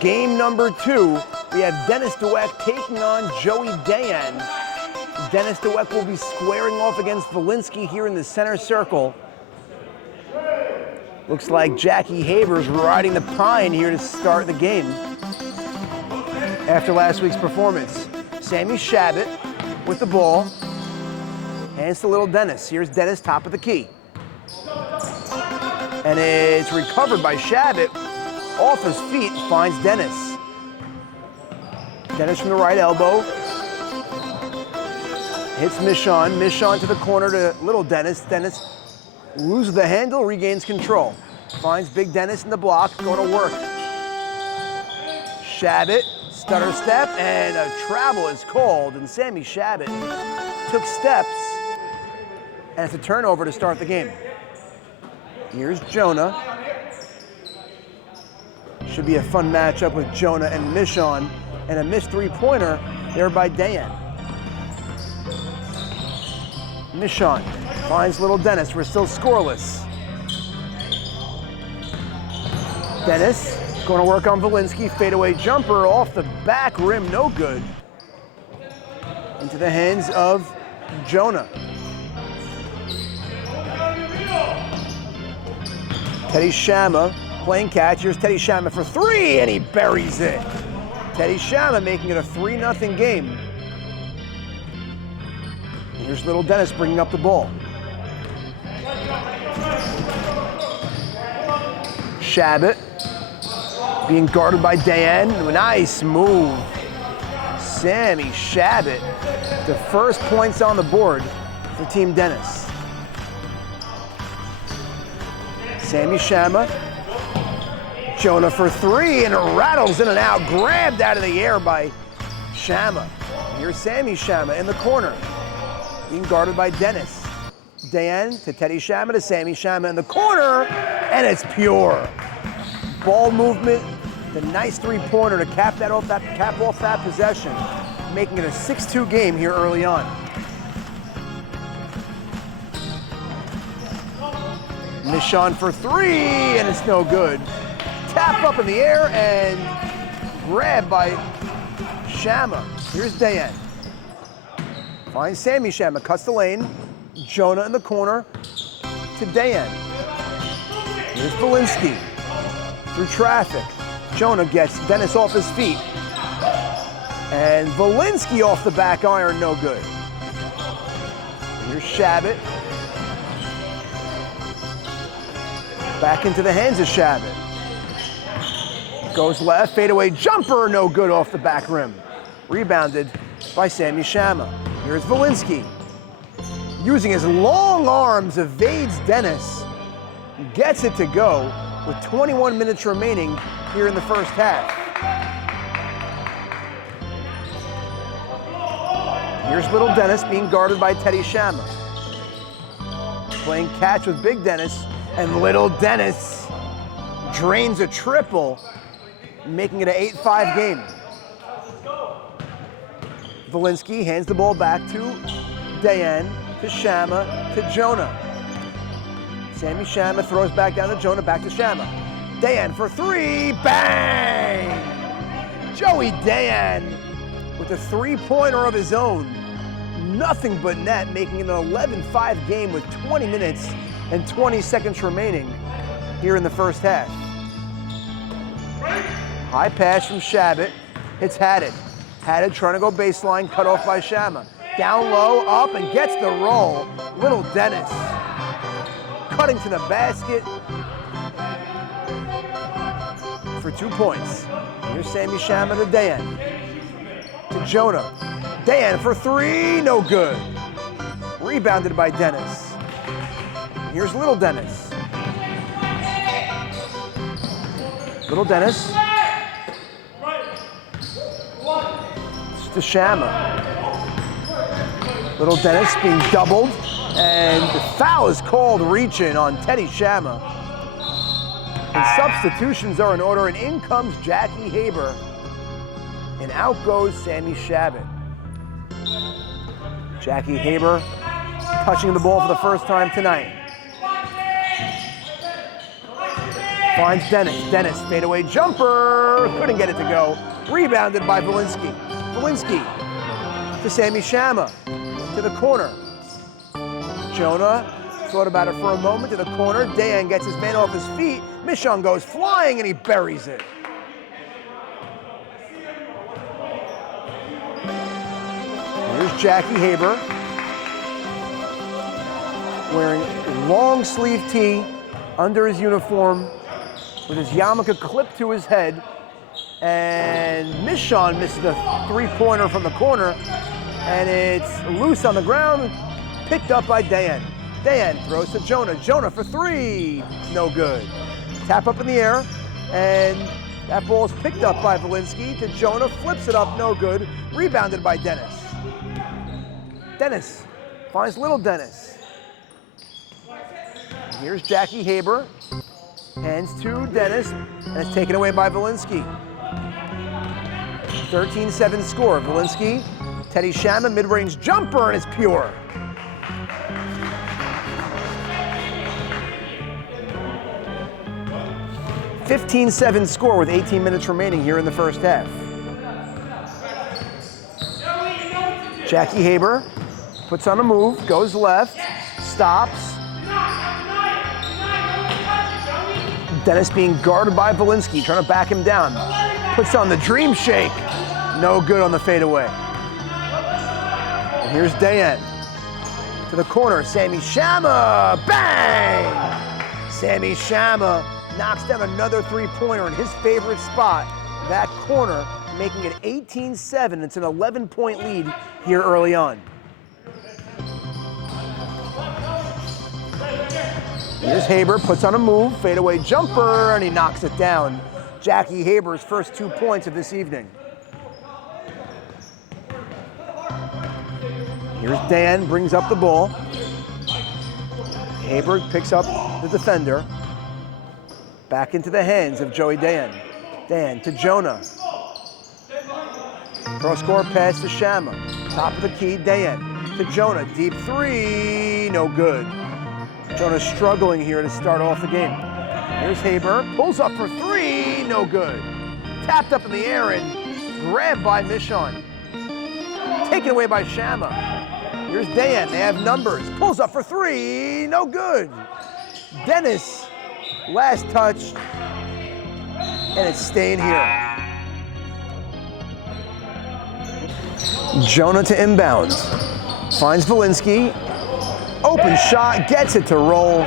Game number 2, we have Dennis Dweck taking on Joey Dayon. Dennis Dweck will be squaring off against Valinsky here in the center circle. Looks like Jackie Haber's riding the pine here to start the game. After last week's performance, Sammy Shabbat with the ball. Hands to little Dennis. Here's Dennis, top of the key. And it's recovered by Shabbat. Off his feet, finds Dennis. Dennis from the right elbow. Hits Michon. Michon to the corner to little Dennis. Dennis loses the handle, regains control. Finds big Dennis in the block, going to work. Shabbat, stutter step, and a travel is called. And Sammy Shabbat took steps, and it's a turnover to start the game. Here's Jonah. Should be a fun matchup with Jonah and Michon, and a missed three-pointer there by Dayon. Michon finds little Dennis. We're still scoreless. Dennis going to work on Valinsky. Fadeaway jumper off the back rim, no good. Into the hands of Jonah. Teddy Shama playing catch. Here's Teddy Shama for three, and he buries it. Teddy Shama making it a 3-0 game. Here's little Dennis bringing up the ball. Shabbat being guarded by Dayon. Nice move. Sammy Shabbat, the first points on the board for Team Dennis. Sammy Shama. Jonah for three, and it rattles in and out. Grabbed out of the air by Shama. Here's Sammy Shama in the corner, being guarded by Dennis. Dayon to Teddy Shama to Sammy Shama in the corner, and it's pure. Ball movement, the nice three-pointer to cap off that possession, making it a 6-2 game here early on. Michon for three, and it's no good. Tap up in the air and grabbed by Shama. Here's Dayon. Finds Sammy Shama, cuts the lane. Jonah in the corner to Dayon. Here's Valinsky through traffic. Jonah gets Dennis off his feet. And Valinsky off the back iron, no good. Here's Shabbat. Back into the hands of Shabbat. Goes left, fadeaway jumper, no good off the back rim. Rebounded by Sammy Shama. Here's Valinsky. Using his long arms, evades Dennis. Gets it to go with 21 minutes remaining here in the first half. Here's little Dennis being guarded by Teddy Shama. Playing catch with big Dennis, and little Dennis drains a triple, making it an 8-5 game. Valinsky hands the ball back to Dayon, to Shama, to Jonah. Sammy Shama throws back down to Jonah, back to Shama. Dayon for three, bang! Joey Dayon with a three-pointer of his own. Nothing but net, making it an 11-5 game with 20 minutes and 20 seconds remaining here in the first half. High pass from Shabbat, hits Haddad. Haddad trying to go baseline, cut off by Shama. Down low, up, and gets the roll. Little Dennis cutting to the basket for 2 points. Here's Sammy Shama to Dayon. To Jonah. Dayon for three, no good. Rebounded by Dennis. Here's little Dennis. Little Dennis. To Shama. Little Dennis being doubled, and the foul is called reaching on Teddy Shama. And substitutions are in order, and in comes Jackie Haber, and out goes Sammy Shabbat. Jackie Haber touching the ball for the first time tonight. Finds Dennis. Dennis, fadeaway jumper. Couldn't get it to go. Rebounded by Valinsky. Valinsky to Sammy Shama. To the corner. Jonah thought about it for a moment. To the corner. Dayon gets his man off his feet. Michon goes flying and he buries it. Here's Jackie Haber. Wearing long sleeve tee under his uniform with his yarmulke clipped to his head. And Michon misses the three-pointer from the corner. And it's loose on the ground, picked up by Dayon. Dayon throws to Jonah. Jonah for three, no good. Tap up in the air, and that ball is picked up by Valinsky to Jonah, flips it up, no good. Rebounded by Dennis. Dennis finds little Dennis. Here's Jackie Haber, hands to Dennis, and it's taken away by Valinsky. 13-7 score. Valinsky, Teddy Shama, mid-range jumper, and it's pure. (15-7) score with 18 minutes remaining here in the first half. Jackie Haber puts on a move, goes left, stops. Dennis being guarded by Valinsky, trying to back him down. Puts on the dream shake. No good on the fadeaway. And here's Dayon. To the corner, Sammy Shama, bang! Sammy Shama knocks down another three-pointer in his favorite spot, that corner, making it 18-7. It's an 11-point lead here early on. Here's Haber, puts on a move, fadeaway jumper, and he knocks it down. Jackie Haber's first 2 points of this evening. Here's Dayon, brings up the ball. Haber picks up the defender. Back into the hands of Joey Dayon. Dayon to Jonah. Cross-court pass to Shama. Top of the key, Dayon to Jonah. Deep three, no good. Jonah struggling here to start off the game. Here's Haber, pulls up for three, no good. Tapped up in the air and grabbed by Michon. Taken away by Shama. Here's Dayon, they have numbers. Pulls up for three, no good. Dennis, last touch, and it's staying here. Jonah to inbound. Finds Valinsky. Open shot, gets it to roll.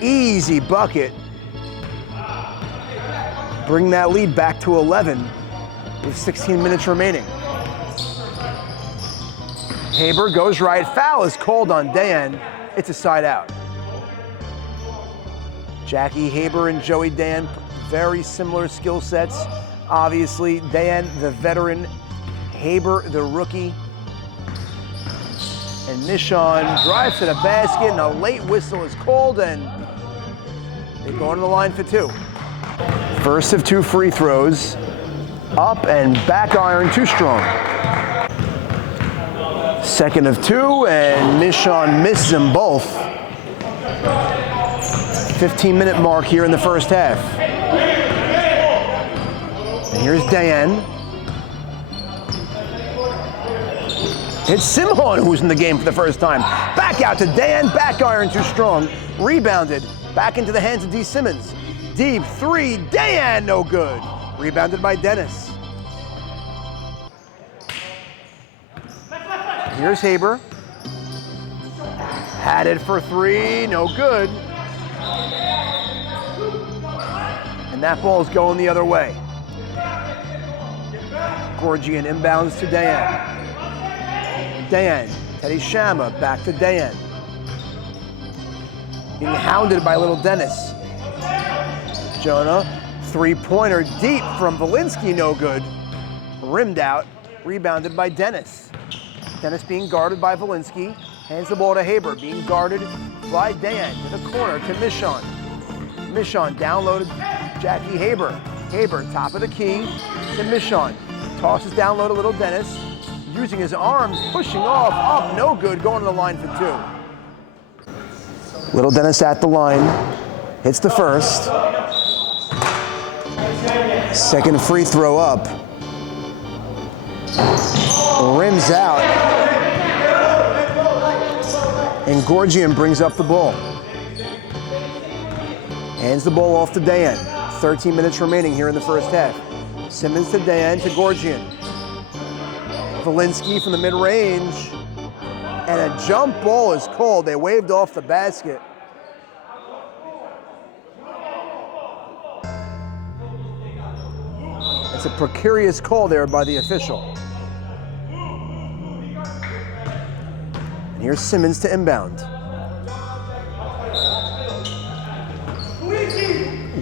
Easy bucket. Bring that lead back to 11 with 16 minutes remaining. Haber goes right. Foul is called on Dayon. It's a side out. Jackie Haber and Joey Dayon, very similar skill sets. Obviously, Dayon, the veteran, Haber, the rookie. And Michon drives to the basket, and a late whistle is called, and they go on the line for two. First of two free throws. Up and back iron, too strong. Second of two, and Michon misses them both. 15-minute mark here in the first half. And here's Dayon. It's Simon who's in the game for the first time. Back out to Dayon, back iron too strong. Rebounded, back into the hands of D. Simmons. Deep three, Dayon, no good. Rebounded by Dennis. Here's Haber. Had it for three, no good. And that ball's going the other way. Gorgian inbounds to Dayon. Dayon, Teddy Shama, back to Dayon. Being hounded by little Dennis. Jonah, three-pointer deep from Valinsky, no good. Rimmed out, rebounded by Dennis. Dennis being guarded by Valinsky, hands the ball to Haber, being guarded by Dayon to the corner to Michon. Michon downloaded Jackie Haber. Haber, top of the key to Michon. Tosses down low to little Dennis. Using his arms, pushing off, up, no good, going to the line for two. Little Dennis at the line, hits the first. Second free throw up. Rims out. And Gorgian brings up the ball. Hands the ball off to Dayon. 13 minutes remaining here in the first half. Simmons to Dayon to Gorgian. Valinsky from the mid-range. And a jump ball is called. They waved off the basket. It's a precarious call there by the official. And here's Simmons to inbound.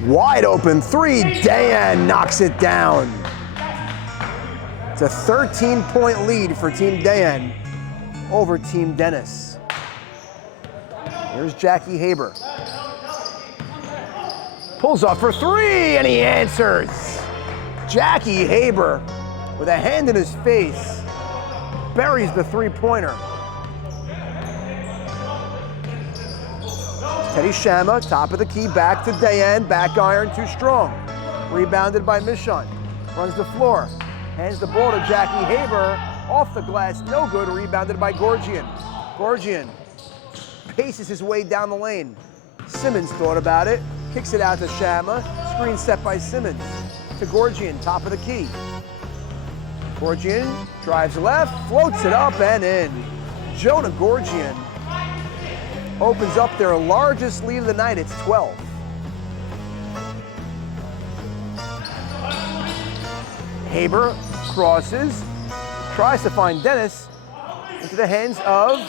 Wide open three, Dayon knocks it down. It's a 13-point lead for Team Dayon over Team Dennis. Here's Jackie Haber. Pulls up for three, and he answers. Jackie Haber, with a hand in his face, buries the three-pointer. Teddy Shama, top of the key, back to Dayon, back iron, too strong. Rebounded by Michon, runs the floor, hands the ball to Jackie Haber, off the glass, no good, rebounded by Gorgian. Gorgian paces his way down the lane. Simmons thought about it, kicks it out to Shama, screen set by Simmons. To Gorgian, top of the key. Gorgian drives left, floats it up and in. Jonah Gorgian opens up their largest lead of the night. It's 12. Haber crosses, tries to find Dennis, into the hands of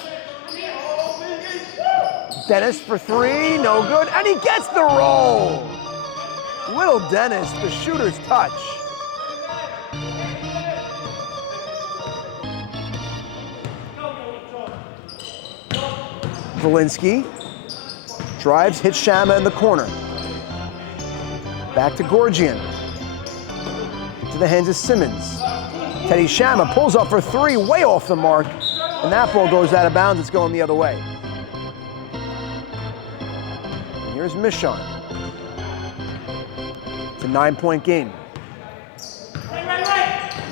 Dennis for three, no good, and he gets the roll. Little Dennis, the shooter's touch. Valinsky drives, hits Shama in the corner. Back to Gorgian. To the hands of Simmons. Teddy Shama pulls up for three, way off the mark, and that ball goes out of bounds. It's going the other way. And here's Michon. It's a 9-point game.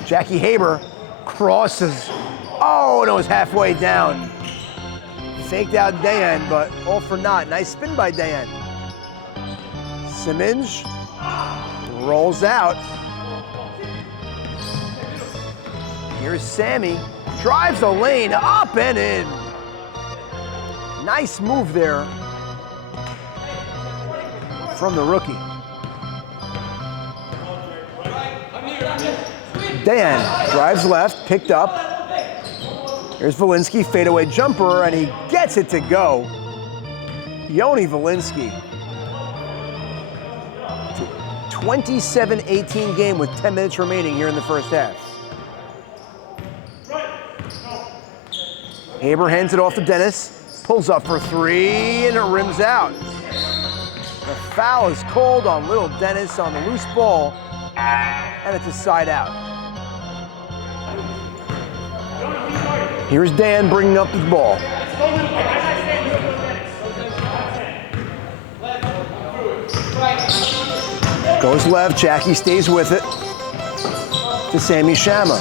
Jackie Haber crosses. Oh, and it was halfway down. Faked out Dayon, but all for naught. Nice spin by Dayon. Simmons rolls out. Here's Sammy. Drives the lane, up and in. Nice move there from the rookie. Dayon drives left, picked up. Here's Valinsky, fadeaway jumper, and he gets it to go. Yoni Valinsky. 27-18 game with 10 minutes remaining here in the first half. Haber hands it off to Dennis, pulls up for three, and it rims out. The foul is called on little Dennis on the loose ball, and it's a side out. Here's Dan bringing up the ball. Goes left, Jackie stays with it. To Sammy Shama.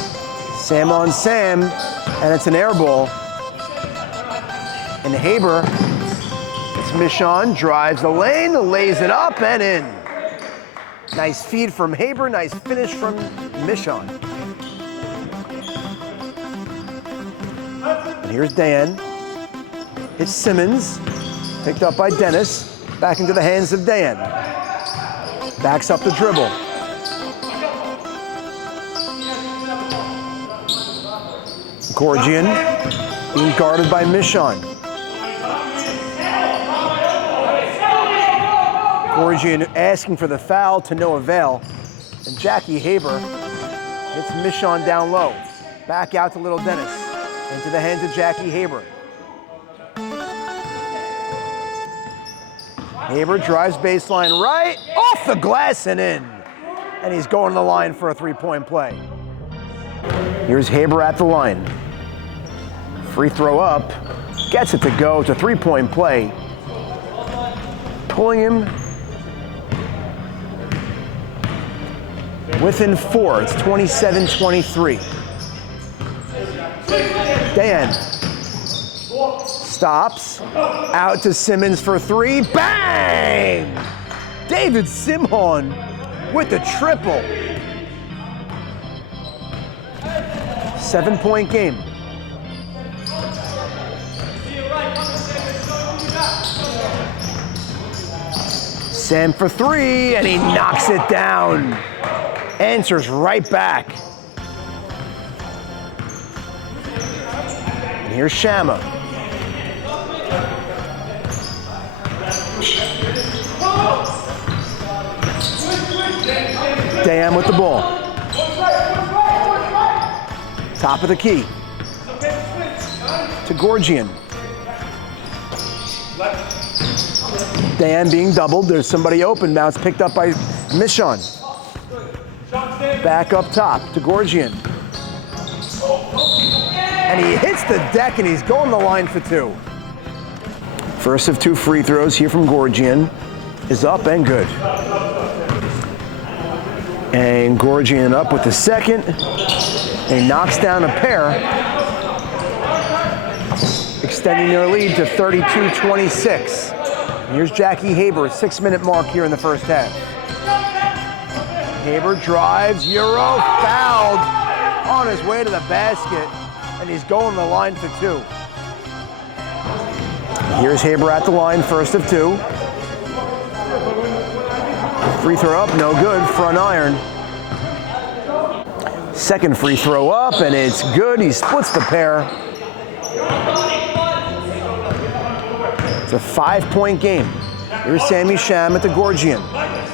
Sam on Sam, and it's an air ball. And Haber, it's Michon, drives the lane, lays it up and in. Nice feed from Haber, nice finish from Michon. Here's Dayon. It's Simmons. Picked up by Dennis. Back into the hands of Dayon. Backs up the dribble. Gorgian being guarded by Michon. Gorgian asking for the foul to no avail. And Jackie Haber hits Michon down low. Back out to little Dennis. Into the hands of Jackie Haber. Haber drives baseline right, off the glass and in. And he's going to the line for a three-point play. Here's Haber at the line. Free throw up, gets it to go. It's a three-point play. Pulling him. Within 4, it's 27-23. Dayon stops, out to Simmons for 3, bang! David Simon with the triple. 7-point game. Sam for 3, and he knocks it down. Answers right back. And here's Shama. Dayon with the ball. Top of the key. To Gorgian. Dayon being doubled. There's somebody open. Bounce picked up by Michon. Back up top to Gorgian. And he hits the deck and he's going the line for 2. First of 2 free throws here from Gorgian is up and good. And Gorgian up with the second. And he knocks down a pair, extending their lead to 32-26. Here's Jackie Haber, 6-minute mark here in the first half. Haber drives, Euro, fouled on his way to the basket, and he's going the line for 2. Here's Haber at the line, first of 2. Free throw up, no good, front iron. Second free throw up, and it's good. He splits the pair. It's a 5-point game. Here's Sammy Sham at the Gorgian.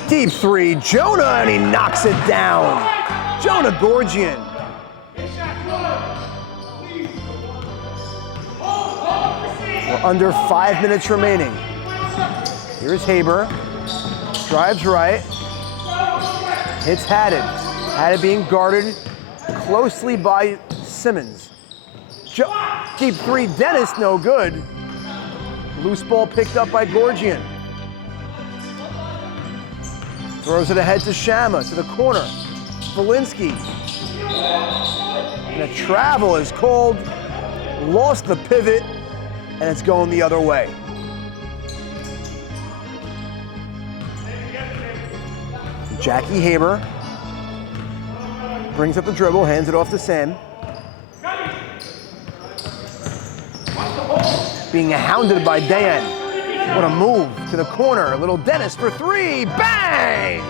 Deep 3, Jonah, and he knocks it down. Jonah Gorgian. We're under 5 minutes remaining. Here's Haber. Drives right. Hits Haddad. Haddad being guarded closely by Simmons. Deep 3, Dennis, no good. Loose ball picked up by Gorgian. Throws it ahead to Shama, to the corner. Valinsky. And a travel is called. Lost the pivot, and it's going the other way. Jackie Haber brings up the dribble, hands it off to Sam. Being hounded by Dayon. What a move to the corner. Little Dennis for 3, bang!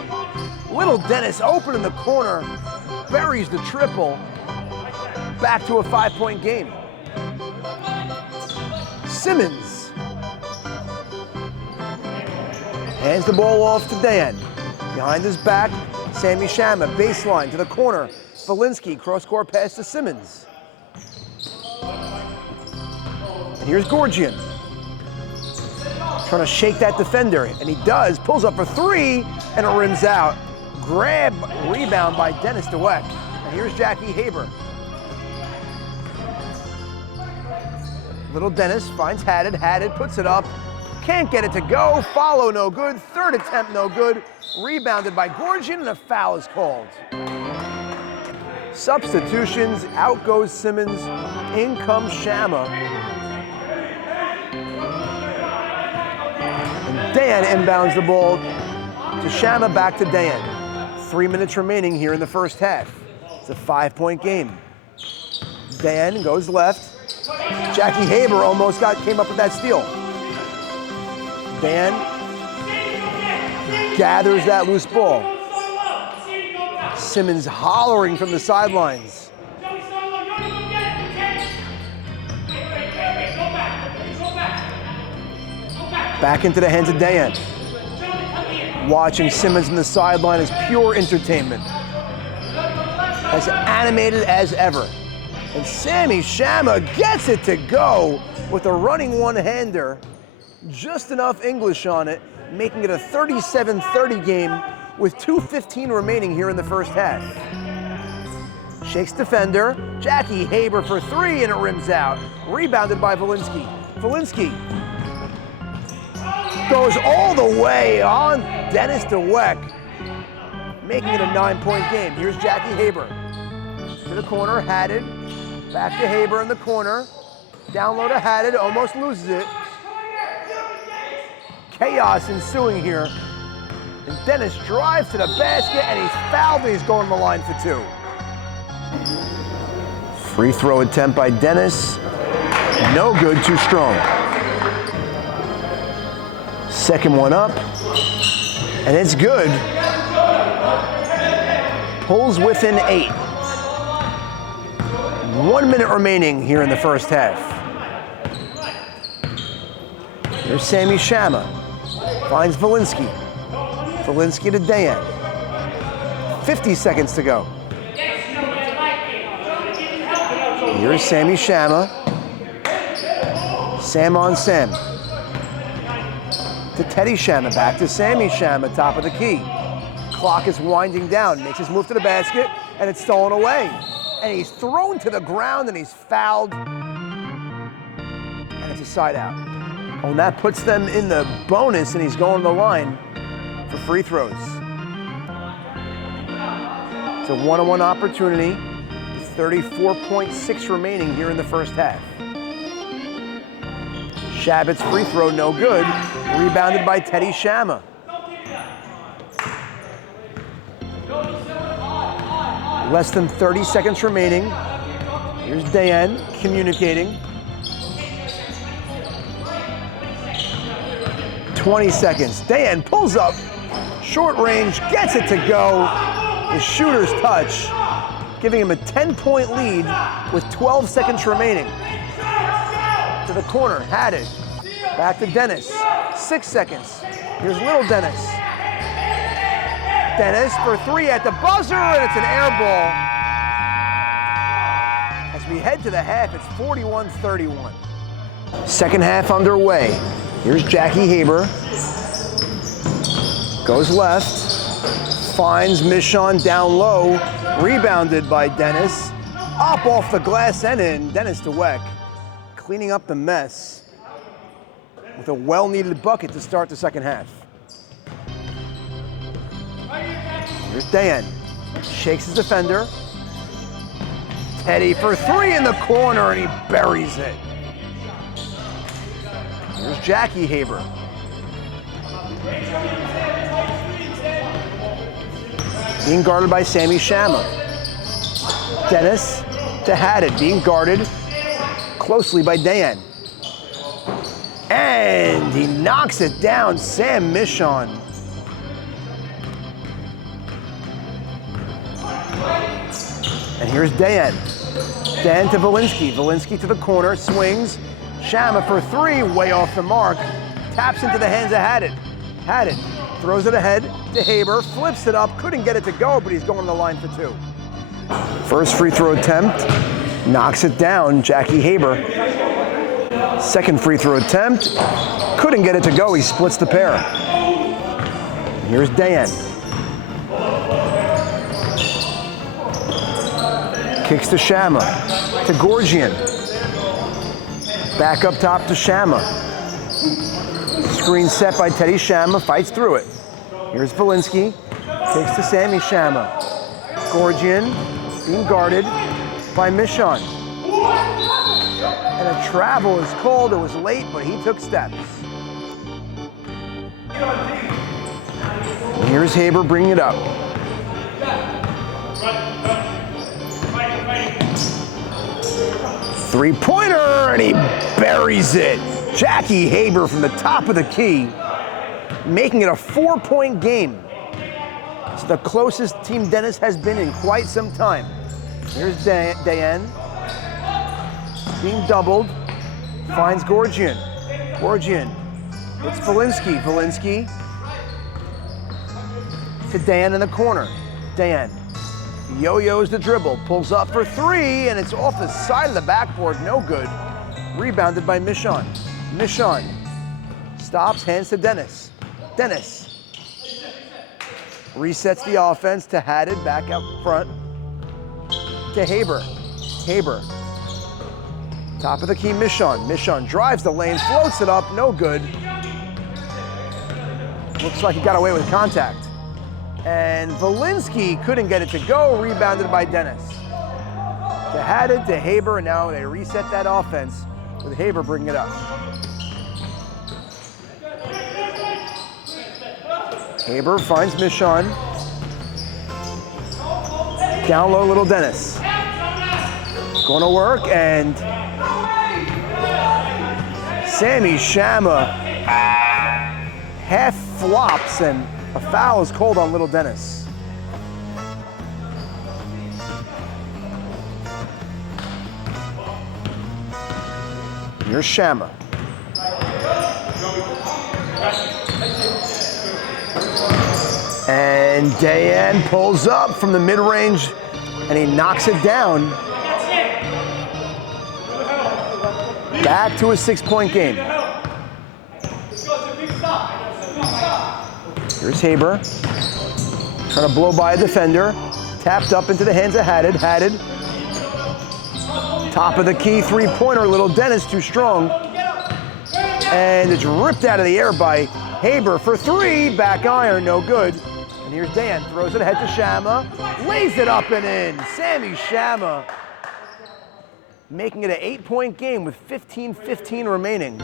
Little Dennis open in the corner, buries the triple. Back to a 5-point game. Simmons hands the ball off to Dayon. Behind his back, Sammy Shama, baseline to the corner. Valinsky, cross-court pass to Simmons. And here's Gorgian. Trying to shake that defender, and he does. Pulls up for 3, and it rims out. Grab, rebound by Dennis Dweck. And here's Jackie Haber. Little Dennis finds Haddad. Haddad puts it up. Can't get it to go. Follow no good. Third attempt no good. Rebounded by Gorgian, and a foul is called. Substitutions. Out goes Simmons. In comes Shama. And Dayon inbounds the ball to Shama, back to Dayon. 3 minutes remaining here in the first half. It's a 5-point game. Dayon goes left. Jackie Haber almost came up with that steal. Dayon gathers that loose ball. Simmons hollering from the sidelines. Back into the hands of Dayon. Watching Simmons in the sideline is pure entertainment. As animated as ever. And Sammy Shama gets it to go with a running one-hander. Just enough English on it, making it a 37-30 game with 2:15 remaining here in the first half. Shakes defender, Jackie Haber for 3, and it rims out. Rebounded by Valinsky. Valinsky goes all the way on Dennis Dweck. making it a 9-point game. Here's Jackie Haber. To the corner, Haddad. Back to Haber in the corner. Down low to Haddad, almost loses it. Chaos ensuing here. And Dennis drives to the basket, and he's fouled, and he's going to the line for 2. Free throw attempt by Dennis. No good, too strong. Second one up, and it's good. Pulls within 8. 1 minute remaining here in the first half. Here's Sammy Shama. Finds Valinsky. Valinsky to Dayon. 50 seconds to go. Here's Sammy Shama. Sam on Sam. To Teddy Shama, back to Sammy Shama, top of the key. Clock is winding down, makes his move to the basket, and it's stolen away. And he's thrown to the ground, and he's fouled. And it's a side out. Oh, and that puts them in the bonus, and he's going to the line for free throws. It's a one-on-one opportunity. 34.6 remaining here in the first half. Shabbat's free throw, no good. Rebounded by Teddy Shama. Less than 30 seconds remaining. Here's Dayon communicating. 20 seconds. Dayon pulls up. Short range, gets it to go. The shooter's touch, giving him a 10-point lead with 12 seconds remaining. To the corner, Haddad. Back to Dennis. 6 seconds. Here's little Dennis. Dennis for 3 at the buzzer, and it's an air ball. As we head to the half, it's 41-31. Second half underway. Here's Jackie Haber. Goes left. Finds Michon down low. Rebounded by Dennis. Up off the glass and in. Dennis Dweck cleaning up the mess with a well-needed bucket to start the second half. Here's Dayon. Shakes his defender. Teddy for 3 in the corner, and he buries it. Here's Jackie Haber. Being guarded by Sammy Shama. Dennis to Haddad, being guarded closely by Dayon. And he knocks it down, Sam Michon. And here's Dayon. Dayon to Valinsky. Valinsky to the corner, swings. Shama for 3, way off the mark. Taps into the hands of Haddad. Haddad throws it ahead to Haber, flips it up, couldn't get it to go, but he's going to the line for 2. First free throw attempt, knocks it down, Jackie Haber. Second free throw attempt, couldn't get it to go, he splits the pair. Here's Dayon. Kicks to Shama, to Gorgian. Back up top to Shama. Screen set by Teddy Shama, fights through it. Here's Valinsky, takes to Sammy Shama. Gorgian being guarded by Michon. And a travel is called, it was late, but he took steps. And here's Haber bringing it up. Three-pointer, and he buries it. Jackie Haber from the top of the key, making it a 4-point game. It's the closest Team Dennis has been in quite some time. Here's Dayon, being doubled, finds Gorgian. Gorgian, it's Valinsky. Valinsky to Dayon in the corner. Dayon yo-yos the dribble, pulls up for 3, and it's off the side of the backboard, no good. Rebounded by Michon. Michon stops, hands to Dennis. Dennis resets the offense to Haddad, back out front to Haber. Haber, top of the key, Michon. Michon drives the lane, floats it up, no good. Looks like he got away with contact. And Valinsky couldn't get it to go, rebounded by Dennis. To Haddad, to Haber, and now they reset that offense with Haber bringing it up. Haber finds Michon. Down low, little Dennis. Going to work, and Sammy Shama half flops, and a foul is called on little Dennis. Here's Shama. And Dayon pulls up from the mid-range, and he knocks it down. Back to a 6-point game. Here's Haber, trying to blow by a defender. Tapped up into the hands of Haddad. Haddad, top of the key three-pointer, little Dennis too strong. And it's ripped out of the air by Haber for three, back iron, no good. And here's Dayon, throws it ahead to Shama, lays it up and in. Sammy Shama making it an 8-point game with 15:15 remaining.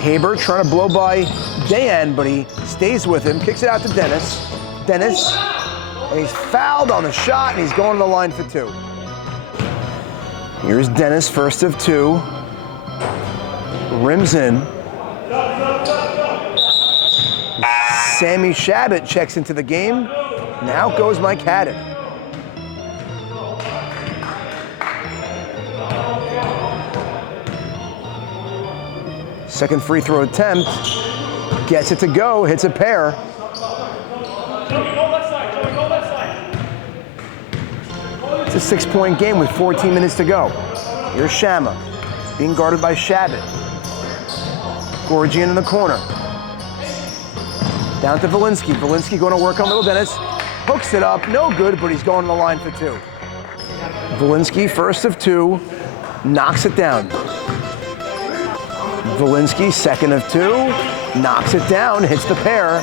Haber trying to blow by Dayon, but he stays with him, kicks it out to Dennis. Dennis, and he's fouled on the shot, and he's going to the line for two. Here's Dennis, first of two. Rims in. Sammy Shabbat checks into the game. Now goes Mike Haddad. Second free throw attempt. Gets it to go, hits a pair. It's a 6-point game with 14 minutes to go. Here's Shama, being guarded by Shabbat. Gorgian in the corner. Down to Valinsky. Valinsky going to work on little Dennis. Hooks it up, no good, but he's going to the line for two. Valinsky, first of two, knocks it down. Valinsky, second of two, knocks it down, hits the pair.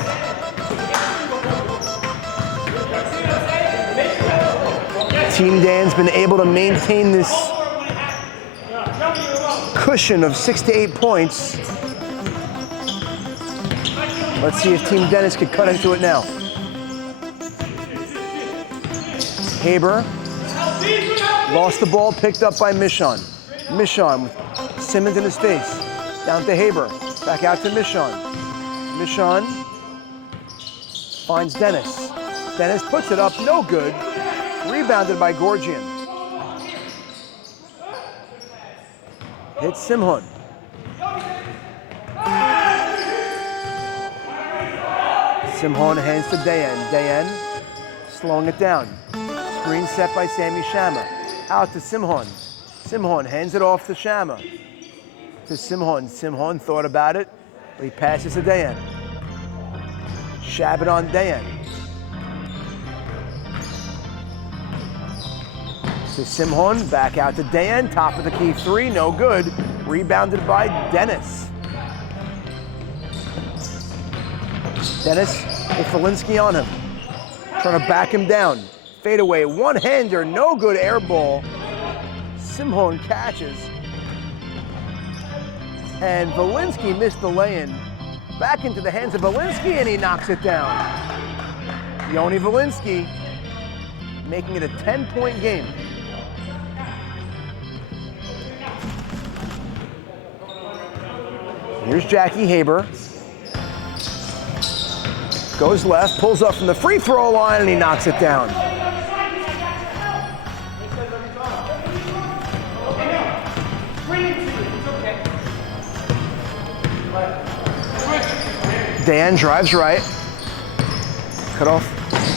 Team Dan's been able to maintain this cushion of 6 to 8 points. Let's see if Team Dennis can cut into it now. Haber lost the ball, picked up by Michon. Michon with Simmons in his face. Down to Haber, back out to Michon. Michon finds Dennis. Dennis puts it up, no good. Rebounded by Gorgian. Hits Simhon. Simhon hands to Dayon. Dayon slowing it down. Screen set by Sammy Shama. Out to Simhon. Simhon hands it off to Shama. To Simhon. Simhon thought about it, but he passes to Dayon. Shabbat on Dayon. To Simhon, back out to Dayon. Top of the key three, no good. Rebounded by Dennis. Dennis with Valinsky on him. Trying to back him down. Fade away, one-hander, no good air ball. Simhon catches. And Valinsky missed the lay-in. Back into the hands of Valinsky, and he knocks it down. Yoni Valinsky making it a 10-point game. Here's Jackie Haber. Goes left, pulls up from the free throw line, and he knocks it down. Dan drives right. Cut off,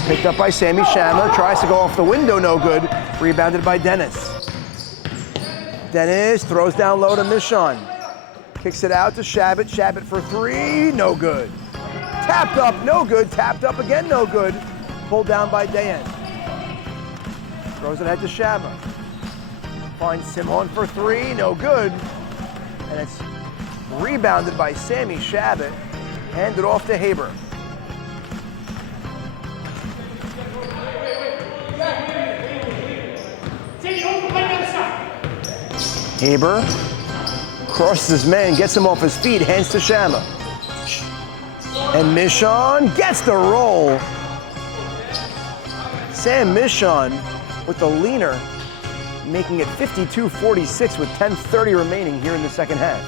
picked up by Sammy Shama. Tries to go off the window, no good. Rebounded by Dennis. Dennis throws down low to Michon. Kicks it out to Shabbat. Shabbat for three, no good. Tapped up, no good. Tapped up again, no good. Pulled down by Dayon. Throws it ahead to Shama. Finds Simon for three, no good. And it's rebounded by Sammy Shabbat. Handed off to Haber. Haber crosses his man, gets him off his feet, hands to Shama. And Michon gets the roll. Sam Michon with the leaner, making it 52-46 with 10:30 remaining here in the second half.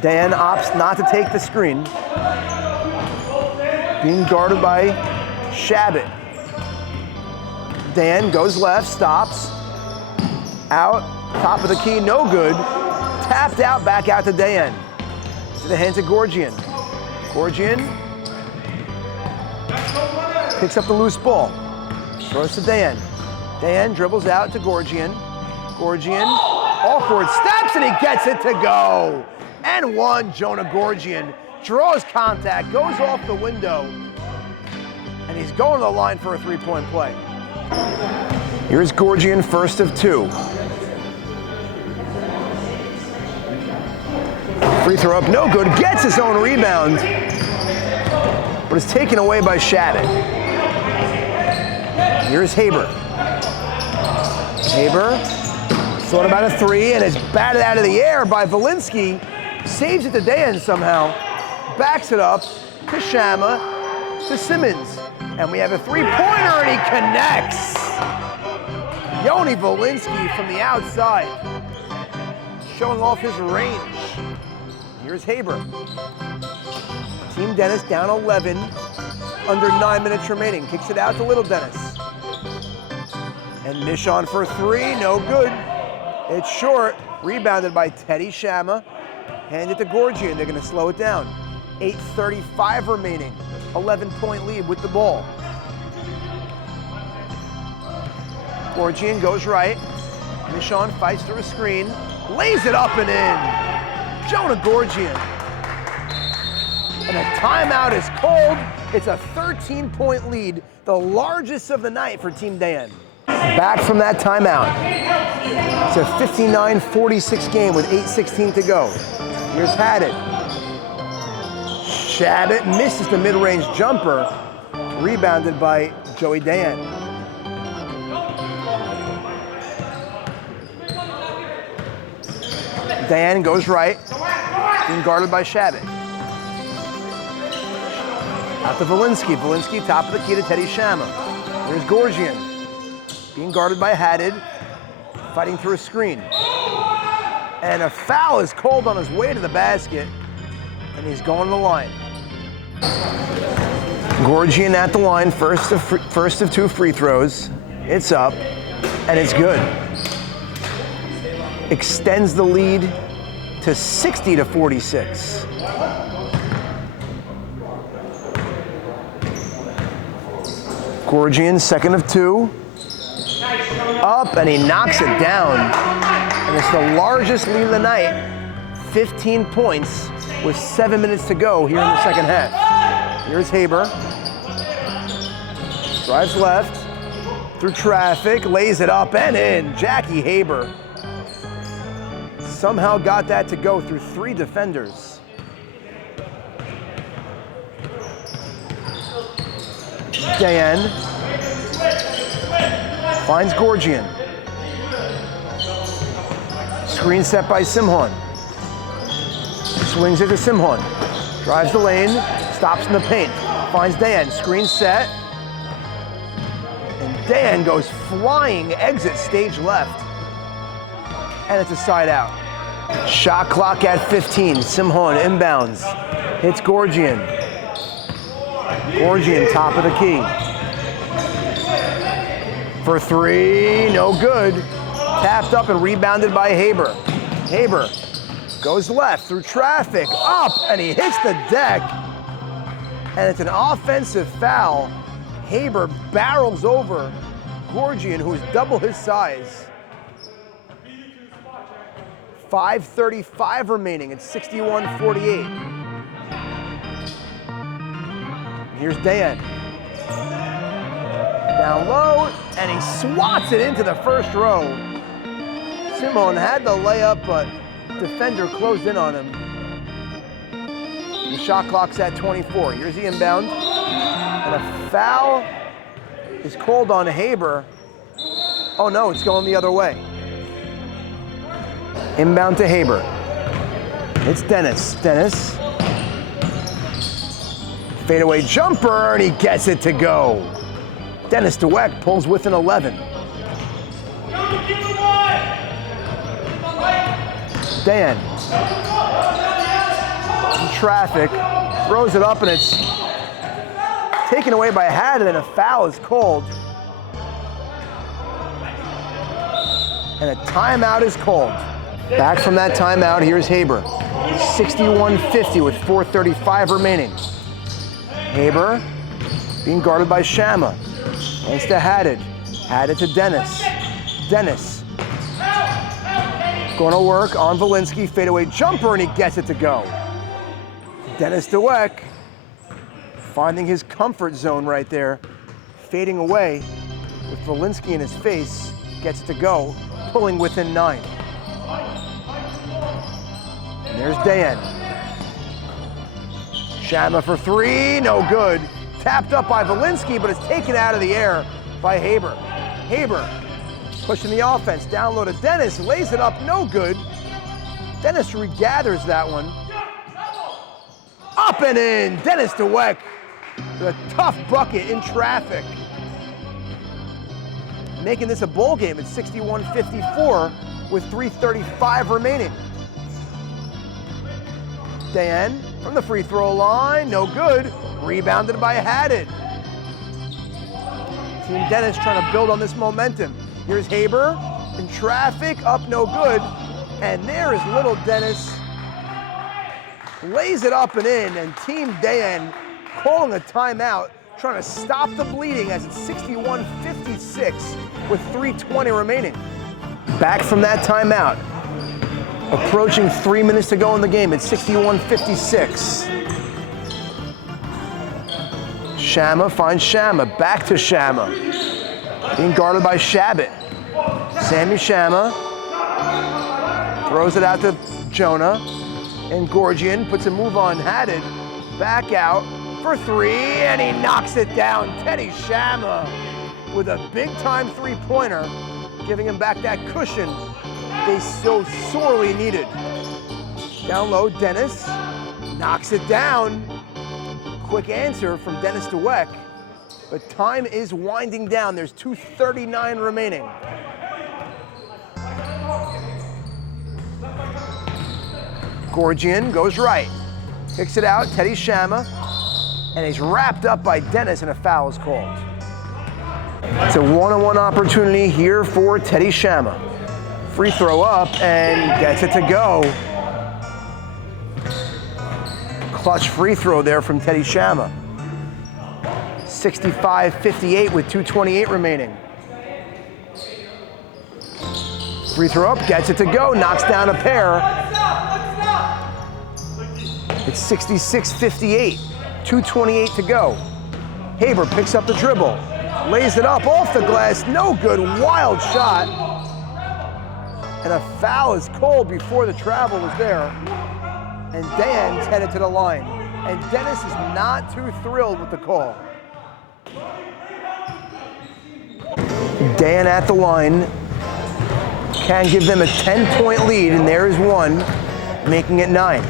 Dayon opts not to take the screen. Being guarded by Shabbat. Dayon goes left, stops. Out, top of the key, no good. Tapped out, back out to Dayon. To the hands of Gorgian. Gorgian picks up the loose ball. Throws to Dayon. Dayon dribbles out to Gorgian. Gorgian, awkward steps, and he gets it to go. And one, Jonah Gorgian draws contact, goes off the window, and he's going to the line for a three-point play. Here's Gorgian, first of two. Free throw up, no good, gets his own rebound, but is taken away by Shabbat. Here's Haber. Haber thought about a three and is batted out of the air by Valinsky. Saves it to Dayon somehow. Backs it up to Shama, to Simmons. And we have a three-pointer and he connects. Yoni Valinsky from the outside, showing off his range. Here's Haber. Team Dennis down 11, under 9 minutes remaining. Kicks it out to Little Dennis. And Michon for three, no good. It's short, rebounded by Teddy Shama. Hand it to Gorgian, they're gonna slow it down. 8:35 remaining, 11-point lead with the ball. Gorgian goes right. Michon fights through a screen, lays it up and in. Jonah Gorgian. And a timeout is called. It's a 13-point lead, the largest of the night for Team Dayon. Back from that timeout. It's a 59-46 game with 8:16 to go. Here's Haddad. Shabbat misses the mid-range jumper, rebounded by Joey Dayon. Dayon goes right, being guarded by Shabbat. Out to Valinsky. Valinsky, top of the key to Teddy Shama. Here's Gorgian, being guarded by Haddad, fighting through a screen. And a foul is called on his way to the basket, and he's going to the line. Gorgian at the line, first of two free throws. It's up, and it's good. Extends the lead to 60-46. Gorgian, second of two. Up, and he knocks it down. And it's the largest lead of the night, 15 points with 7 minutes to go here in the second half. Here's Haber. Drives left, through traffic, lays it up and in. Jackie Haber somehow got that to go through three defenders. Dayon finds Gorgian. Screen set by Simon. Swings it to Simon. Drives the lane, stops in the paint. Finds Dayon, screen set. And Dayon goes flying, exit stage left. And it's a side out. Shot clock at 15. Simon inbounds. Hits Gorgian. Gorgian, top of the key. For three, no good. Tapped up and rebounded by Haber. Haber goes left through traffic, up, and he hits the deck. And it's an offensive foul. Haber barrels over Gorgian, who is double his size. 5:35 remaining, it's 61-48. Here's Dayon. Down low, and he swats it into the first row. Simone had the layup, but defender closed in on him. The shot clock's at 24. Here's the inbound. And a foul is called on Haber. Oh no, it's going the other way. Inbound to Haber. It's Dennis. Dennis. Fadeaway jumper, and he gets it to go. Dennis Dweck pulls with an 11. Dayon. In traffic, throws it up, and it's taken away by Haddon, and a foul is called. And a timeout is called. Back from that timeout, here's Haber. 61-50 with 4:35 remaining. Haber being guarded by Shama. Hands to Haddon. Haddon to Dennis. Dennis. Going to work on Valinsky. Fadeaway jumper, and he gets it to go. Dennis Dweck finding his comfort zone right there. Fading away with Valinsky in his face. Gets it to go. Pulling within 9. And there's Dayon. Shama for 3, no good. Tapped up by Valinsky, but it's taken out of the air by Haber. Haber pushing the offense. Down low to Dennis, lays it up, no good. Dennis regathers that one. Up and in, Dennis Dweck with a tough bucket in traffic. Making this a bowl game at 61-54 with 3:35 remaining. Dayon from the free throw line, no good. Rebounded by Haddon. Team Dennis trying to build on this momentum. Here's Haber in traffic, up no good. And there is little Dennis. Lays it up and in, and Team Dayon calling a timeout, trying to stop the bleeding as it's 61-56 with 3:20 remaining. Back from that timeout. Approaching 3 minutes to go in the game. It's 61-56. Shama finds Shama. Back to Shama. Being guarded by Shabbat. Sammy Shama throws it out to Jonah. And Gorgian puts a move on Haddon. Back out for 3, and he knocks it down. Teddy Shama with a big-time three-pointer, giving him back that cushion they so sorely needed. Down low, Dennis knocks it down. Quick answer from Dennis Dweck, but time is winding down. There's 2:39 remaining. Gorgian goes right, kicks it out, Teddy Shama, and he's wrapped up by Dennis, and a foul is called. It's a one-on-one opportunity here for Teddy Shama. Free throw up, and gets it to go. Clutch free throw there from Teddy Shama. 65-58 with 2:28 remaining. Free throw up, gets it to go, knocks down a pair. It's 66-58, 2:28 to go. Haber picks up the dribble, lays it up off the glass, no good, wild shot. And a foul is called before the travel was there. And Dayon's headed to the line. And Dennis is not too thrilled with the call. Dayon at the line. Can give them a 10-point lead, and there is one, making it 9.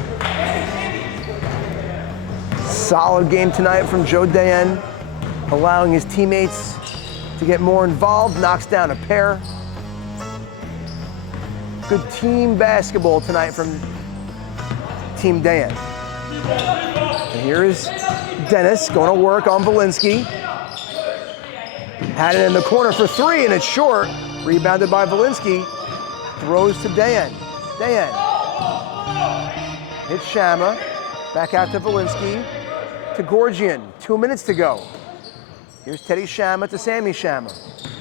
Solid game tonight from Joe Dayon, allowing his teammates to get more involved, knocks down a pair. Good team basketball tonight from Team Dayon. And here is Dennis going to work on Valinsky. Had it in the corner for 3, and it's short. Rebounded by Valinsky. Throws to Dayon. Dayon hits Shama. Back out to Valinsky. To Gorgian. 2 minutes to go. Here's Teddy Shama to Sammy Shama.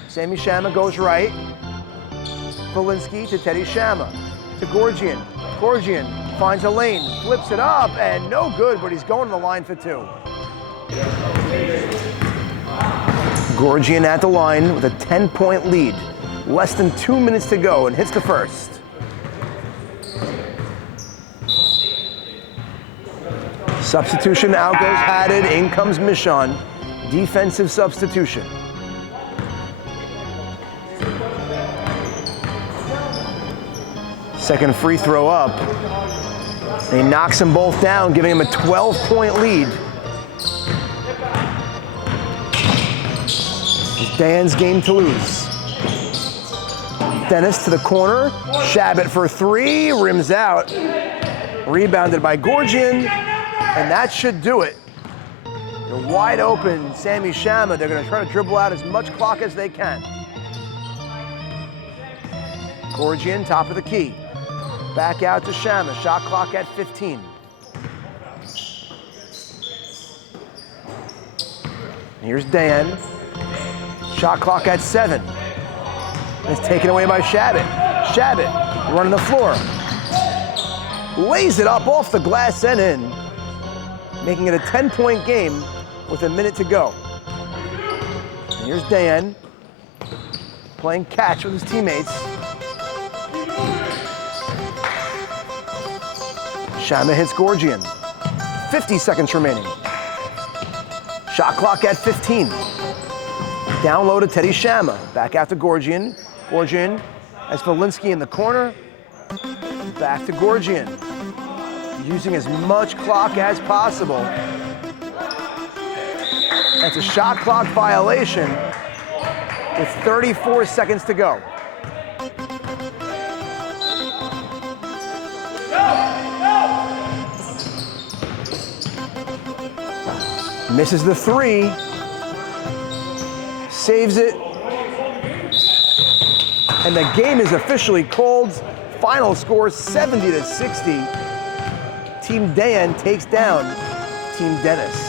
Sammy Shama goes right. Valinsky to Teddy Shama. To Gorgian. Gorgian finds a lane. Flips it up, and no good, but he's going to the line for 2. Gorgian at the line with a 10-point lead. Less than 2 minutes to go and hits the first. Substitution out goes Haddad, in comes Michon. Defensive substitution. Second free throw up. And he knocks them both down, giving him a 12-point lead. It's Dayon's game to lose. Dennis to the corner, Shabbat for three, rims out. Rebounded by Gorgian, and that should do it. They're wide open, Sammy Shama. They're gonna try to dribble out as much clock as they can. Gorgian, top of the key. Back out to Shama, shot clock at 15. Here's Dayon, shot clock at 7. It's taken away by Shabbat. Shabbat running the floor. Lays it up off the glass and in, making it a 10-point game with a minute to go. And here's Dayon playing catch with his teammates. Shama hits Gorgian. 50 seconds remaining. Shot clock at 15. Down low to Teddy Shama. Back out to Gorgian. Gorgian has Valinsky in the corner. Back to Gorgian. Using as much clock as possible. That's a shot clock violation with 34 seconds to go. Misses the three. Saves it. And the game is officially called. Final score 70-60. Team Dayon takes down Team Dennis.